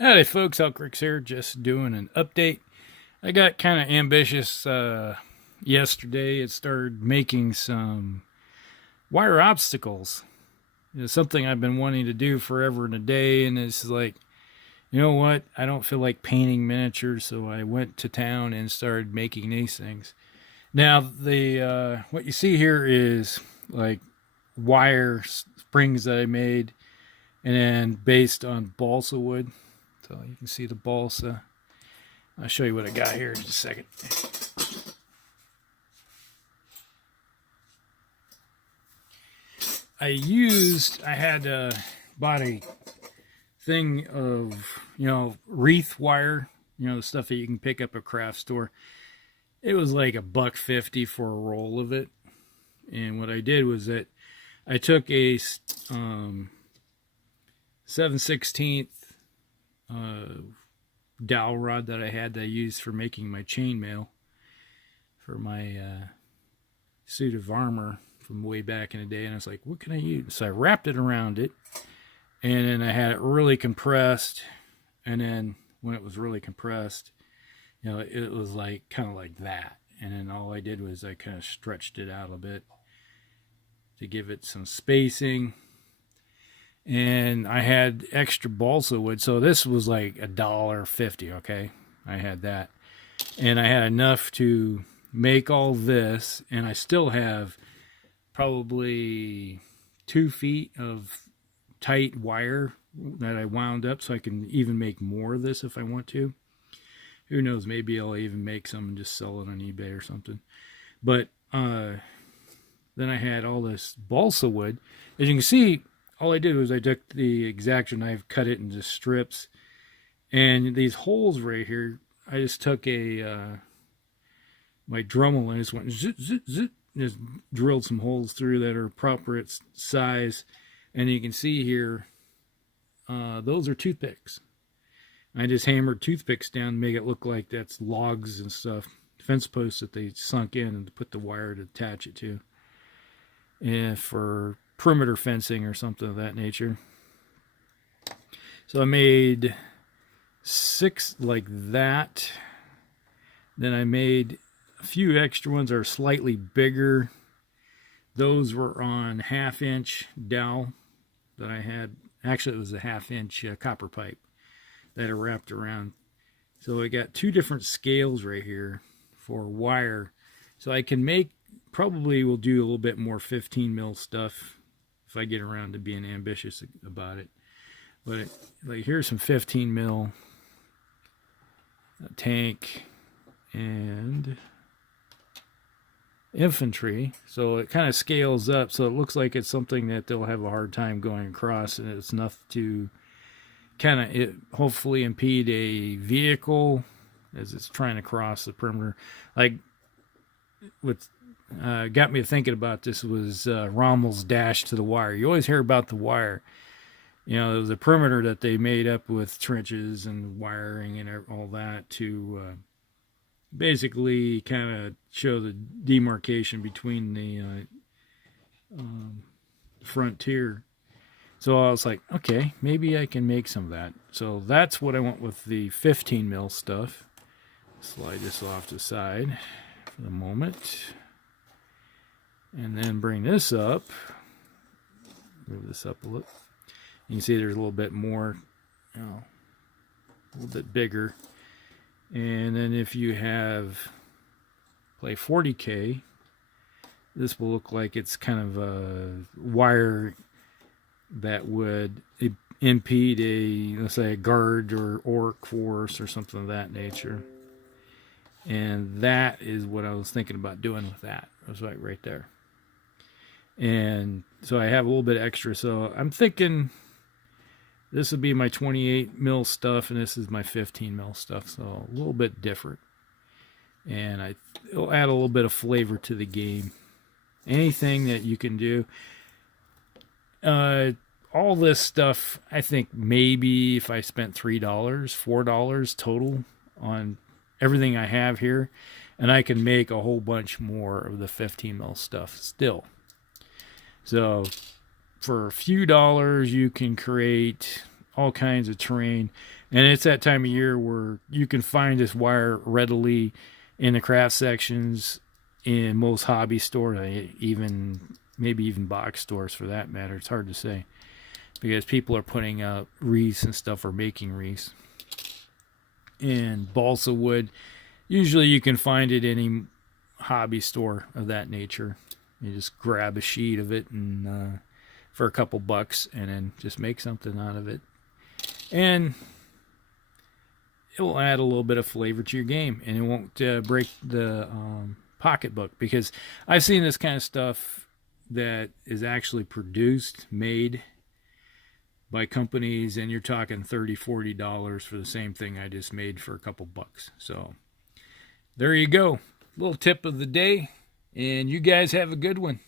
Howdy folks, Elkrix here, just doing an update. I got kind of ambitious yesterday. It started making some wire obstacles. It's something I've been wanting to do forever and a day, and it's like, you know what? I don't feel like painting miniatures, so I went to town and started making these things. Now, the what you see here is like wire springs that I made, and then based on balsa wood. So you can see the balsa. I'll show you what I got here in just a second. I had bought a thing of, wreath wire, the stuff that you can pick up at a craft store. It was like $1.50 for a roll of it. And what I did was that I took a 7/16 dowel rod that I had that I used for making my chainmail for my suit of armor from way back in the day, and I was like, what can I use? So I wrapped it around it, and then I had it really compressed, and then when it was really compressed, it was like kind of like that, and then all I did was I kind of stretched it out a bit to give it some spacing. And I had extra balsa wood, so this was like $1.50. Okay, I had that, and I had enough to make all this, and I still have probably 2 feet of tight wire that I wound up, so I can even make more of this if I want to. Who knows? Maybe I'll even make some and just sell it on eBay or something. But then I had all this balsa wood. As you can see, all I did was I took the X-Acto knife, cut it into strips, and these holes right here, I just took my Dremel and just went zit, zit, zit, just drilled some holes through that are proper size, and you can see here, those are toothpicks. I just hammered toothpicks down to make it look like that's logs and stuff, fence posts that they sunk in and put the wire to attach it to, and for perimeter fencing or something of that nature. So I made 6 like that. Then I made a few extra ones that are slightly bigger. Those were on 1/2-inch dowel that I had. Actually, it was a 1/2-inch copper pipe that I wrapped around. So I got 2 different scales right here for wire. So I can make, probably will do a little bit more 15 mil stuff if I get around to being ambitious about it. But like, here's some 15 mil tank and infantry. So it kind of scales up, so it looks like it's something that they'll have a hard time going across, and it's enough to kind of hopefully impede a vehicle as it's trying to cross the perimeter. Like, with got me thinking about this was Rommel's dash to the wire. You always hear about the wire. There was a perimeter that they made up with trenches and wiring and all that to basically kind of show the demarcation between the frontier. So I was like, okay, maybe I can make some of that. So that's what I want with the 15 mil stuff. Slide this off to the side for the moment. And then bring this up. Move this up a little. You can see there's a little bit more, a little bit bigger. And then if you play 40K, this will look like it's kind of a wire that would impede let's say a guard or orc force or something of that nature. And that is what I was thinking about doing with that. It was right there. And so I have a little bit extra. So I'm thinking this would be my 28 mil stuff, and this is my 15 mil stuff. So a little bit different. And it'll add a little bit of flavor to the game. Anything that you can do. All this stuff, I think maybe if I spent $3, $4 total on everything I have here, and I can make a whole bunch more of the 15 mil stuff still. So for a few dollars, you can create all kinds of terrain. And it's that time of year where you can find this wire readily in the craft sections, in most hobby stores, maybe even box stores for that matter. It's hard to say because people are putting up wreaths and stuff, or making wreaths. And balsa wood, usually you can find it in any hobby store of that nature. You just grab a sheet of it and for a couple bucks, and then just make something out of it. And it will add a little bit of flavor to your game, and it won't break the pocketbook, because I've seen this kind of stuff that is actually produced, made by companies, and you're talking $30-$40 for the same thing I just made for a couple bucks. So there you go. Little tip of the day, and you guys have a good one.